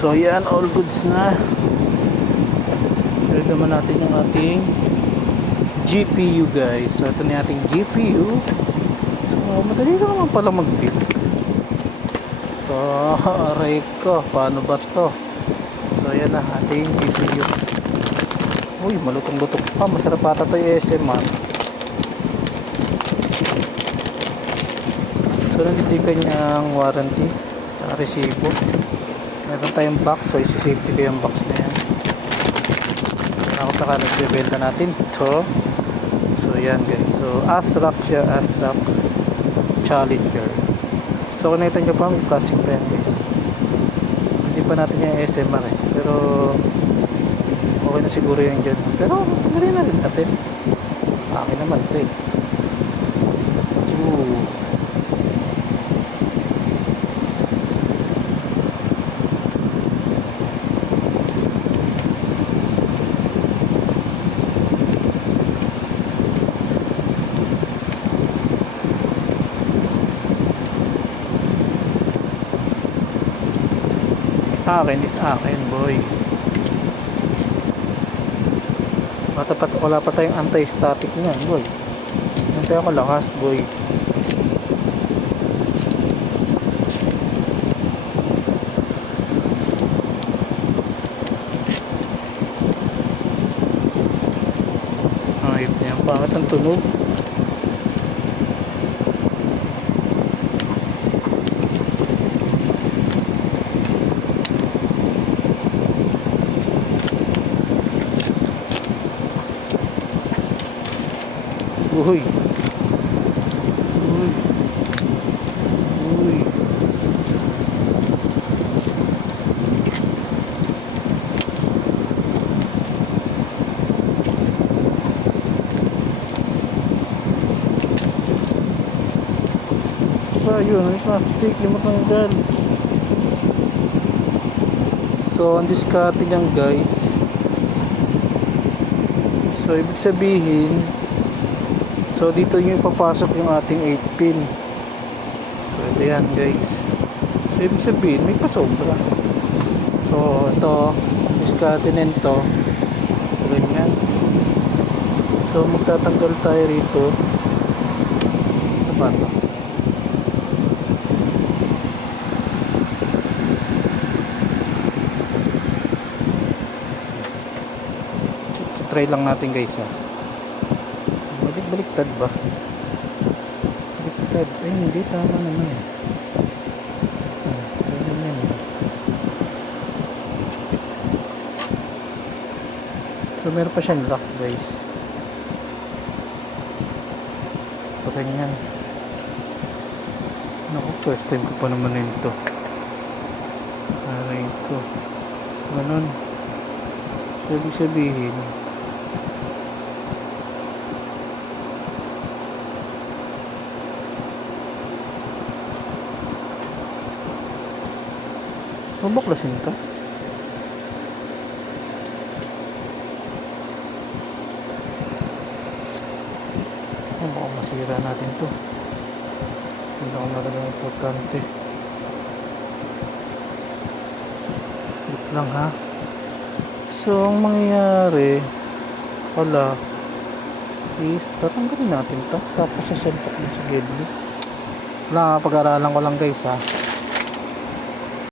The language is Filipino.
So yan, all goods na. Ready naman natin yung ating GPU guys. So ito na yung ating GPU. So madali lang naman pala mag-build. So aray ko, paano ba to? So yan na ating GPU. Uy, malutong-lutong pa. Masarap ata to yung ASMR. So nandito yung kanyang warranty, resibo. Meron tayong box, so isi-safety ko yung box na yan. Ako saka nagbebenta natin to. So yan guys, so ASRock siya, ASRock Challenger. So kung nakita nyo pa, may plastic pa yan guys. Hindi pa natin yung ASMR pero okay na siguro yung dyan. Pero hindi na rin natin, akin naman ito akin is akin boy. Wala pa tayong anti-static niyan boy. Hintay ako lakas boy. Ayop niya, pangit ang tunog. Uy. Uy. Uy. So yun, may plastic, limot ng gal. So ang diskarte niyan guys, so ibig sabihin, so dito yung ipapasok yung ating 8 pin. So ito yan guys. So ibig sabihin may pasobra. So ito, diskarte nito. Ganyan. So magtatanggal tayo rito. Ano ba ito? Try lang natin guys ha. Baliktad ba? Baliktad. Ay hindi, tama naman eh. So meron pa siyang lock guys. So ganyan. Naku, first time ko pa naman ito. Aray ko. Ganun. So ibig sabihin, mabaklasin ito. Baka masira natin ito. Hindi ako talagang importante. Wait lang ha. So ang mangyayari pala is tatanggalin natin ito, tapos sasempok na sa gedli. Wala, pag-aralan ko lang guys ha.